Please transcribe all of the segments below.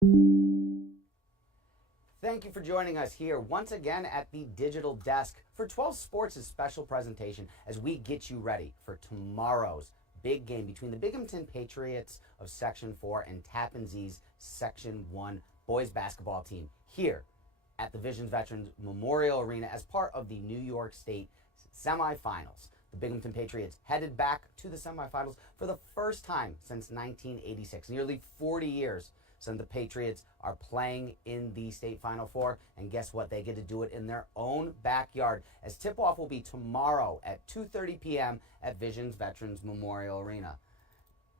Thank you for joining us here once again at the Digital Desk for 12 Sports' special presentation as we get you ready for tomorrow's big game between the Binghamton Patriots of Section 4 and Tappan Zee's Section 1 boys basketball team here at the Visions Veterans Memorial Arena as part of the New York State semifinals. The Binghamton Patriots headed back to the semifinals for the first time since 1986, nearly 40 years since the Patriots are playing in the state Final Four. And guess what? They get to do it in their own backyard, as tip-off will be tomorrow at 2:30 p.m. at Visions Veterans Memorial Arena.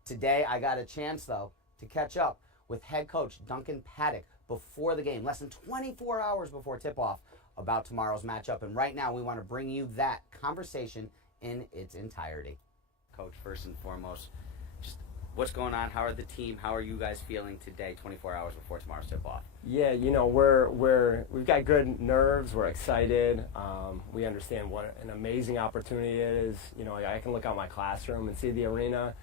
Today, I got a chance, though, to catch up with head coach Duncan Paddick before the game, less than 24 hours before tip-off, about tomorrow's matchup. And right now, we want to bring you that conversation in its entirety. Coach, first and foremost, just what's going on? How are the team? How are you guys feeling today, 24 hours before tomorrow's tip-off? Yeah, we've got good nerves. We're excited. We understand what an amazing opportunity it is. I can look out my classroom and see the arena.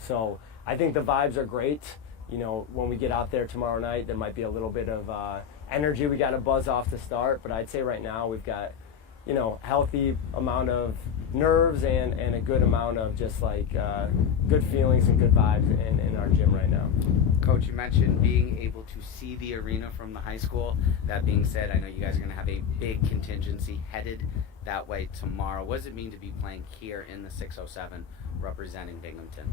So I think the vibes are great. When we get out there tomorrow night, there might be a little bit of energy. We got to buzz off to start, but I'd say right now we've got healthy amount of nerves and a good amount of just good feelings and good vibes in our gym right now. Coach, you mentioned being able to see the arena from the high school. That being said, I know you guys are going to have a big contingency headed that way tomorrow. What does it mean to be playing here in the 607 representing Binghamton?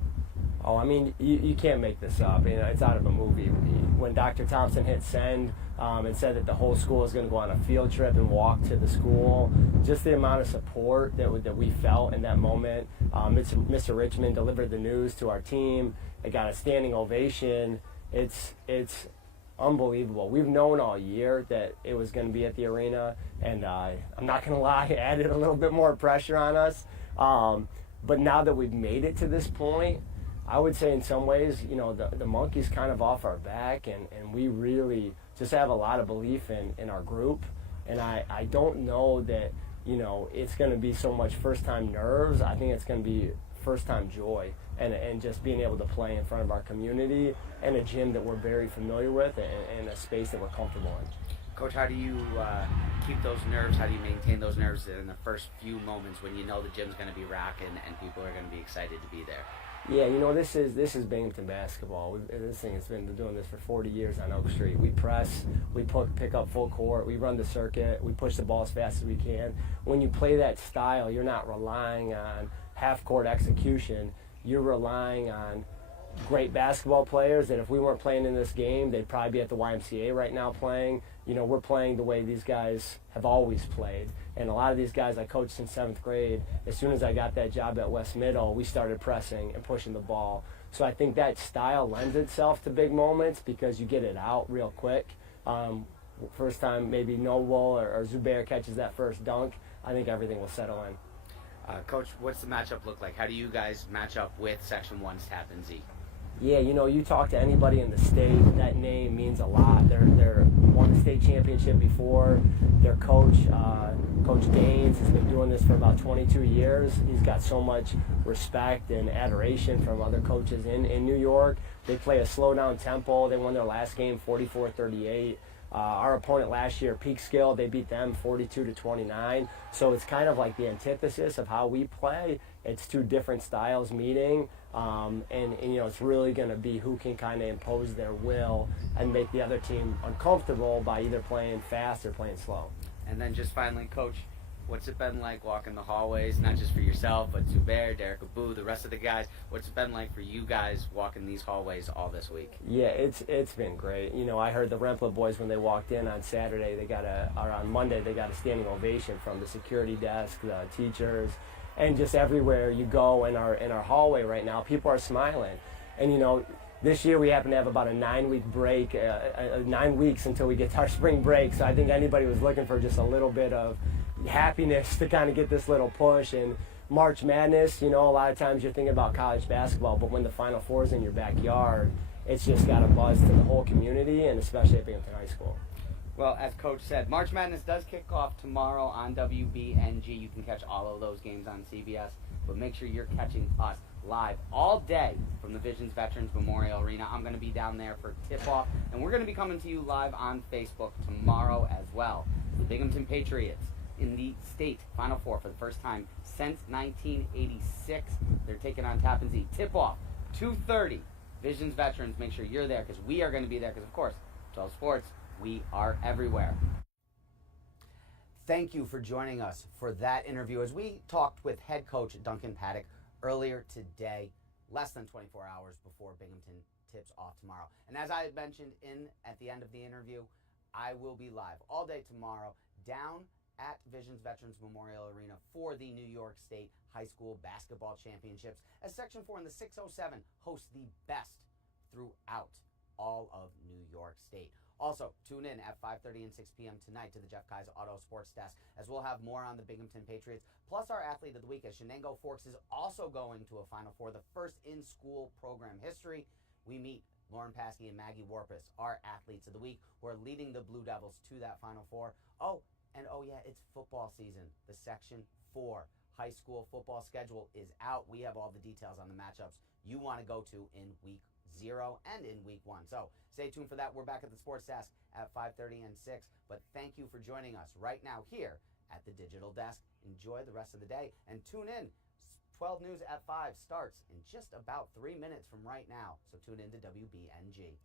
Oh, I mean, you can't make this up. It's out of a movie. When Dr. Thompson hit send and said that the whole school is going to go on a field trip and walk to the school, just the amount of support that we felt in that moment. Mr. Richmond delivered the news to our team. It got a standing ovation. It's unbelievable. We've known all year that it was going to be at the arena, and I'm not going to lie, it added a little bit more pressure on us. But now that we've made it to this point, I would say in some ways, the monkey's kind of off our back, and we really just have a lot of belief in our group. And I don't know that, it's going to be so much first-time nerves. I think it's going to be first-time joy and just being able to play in front of our community and a gym that we're very familiar with and a space that we're comfortable in. Coach, how do you keep those nerves? How do you maintain those nerves in the first few moments when you know the gym's going to be rocking and people are going to be excited to be there? Yeah, this is Binghamton basketball. This thing has been doing this for 40 years on Oak Street. We press, we pick up full court, we run the circuit, we push the ball as fast as we can. When you play that style, you're not relying on half-court execution. You're relying on great basketball players that if we weren't playing in this game, they'd probably be at the YMCA right now playing. We're playing the way these guys have always played. And a lot of these guys I coached since 7th grade, as soon as I got that job at West Middle, we started pressing and pushing the ball. So I think that style lends itself to big moments because you get it out real quick. First time maybe Noble or Zubair catches that first dunk, I think everything will settle in. Coach, what's the matchup look like? How do you guys match up with Section 1's Tappan Zee? Yeah, you talk to anybody in the state, that name means a lot. They're won the state championship before. Their coach, Coach Gaines, has been doing this for about 22 years. He's got so much respect and adoration from other coaches in New York. They play a slow-down tempo. They won their last game 44-38. Our opponent last year, Peekskill, they beat them 42-29. So it's kind of like the antithesis of how we play. It's two different styles meeting, and it's really going to be who can kind of impose their will and make the other team uncomfortable by either playing fast or playing slow. And then just finally, Coach, what's it been like walking the hallways, not just for yourself, but Zubair, Derek Abu, the rest of the guys? What's it been like for you guys walking these hallways all this week? Yeah, it's been great. I heard the Rempla boys when they walked in on Saturday, on Monday, they got a standing ovation from the security desk, the teachers, and just everywhere you go in our hallway right now, people are smiling. And this year we happen to have about a 9-week break, 9 weeks until we get to our spring break. So I think anybody was looking for just a little bit of happiness to kind of get this little push. And March Madness, a lot of times you're thinking about college basketball, but when the Final Four is in your backyard, it's just got a buzz to the whole community, and especially at Binghamton High School. Well, as Coach said, March Madness does kick off tomorrow on WBNG. You can catch all of those games on CBS, but make sure you're catching us live all day from the Visions Veterans Memorial Arena. I'm going to be down there for tip-off, and we're going to be coming to you live on Facebook tomorrow as well. The Binghamton Patriots in the state Final Four for the first time since 1986. They're taking on Tappan Zee. Tip-off, 2:30. Visions Veterans, make sure you're there because we are going to be there because, of course, 12 Sports, we are everywhere. Thank you for joining us for that interview as we talked with head coach Duncan Paddick earlier today, less than 24 hours before Binghamton tips off tomorrow. And as I had mentioned at the end of the interview, I will be live all day tomorrow down at Visions Veterans Memorial Arena for the New York State High School Basketball Championships as Section 4 in the 607 hosts the best throughout all of New York State. Also, tune in at 5:30 and 6 p.m. tonight to the Jeff Kai's Auto Sports Desk, as we'll have more on the Binghamton Patriots, plus our athlete of the week, as Shenango Forks is also going to a Final Four, the first in-school program history. We meet Lauren Paskey and Maggie Warpus, our athletes of the week, who are leading the Blue Devils to that Final Four. Oh yeah, it's football season. The Section 4 high school football schedule is out. We have all the details on the matchups you want to go to in week 0 and in week 1. So stay tuned for that. We're back at the Sports Desk at 5:30 and 6. But thank you for joining us right now here at the Digital Desk. Enjoy the rest of the day and tune in. 12 News at 5 starts in just about 3 minutes from right now. So tune in to WBNG.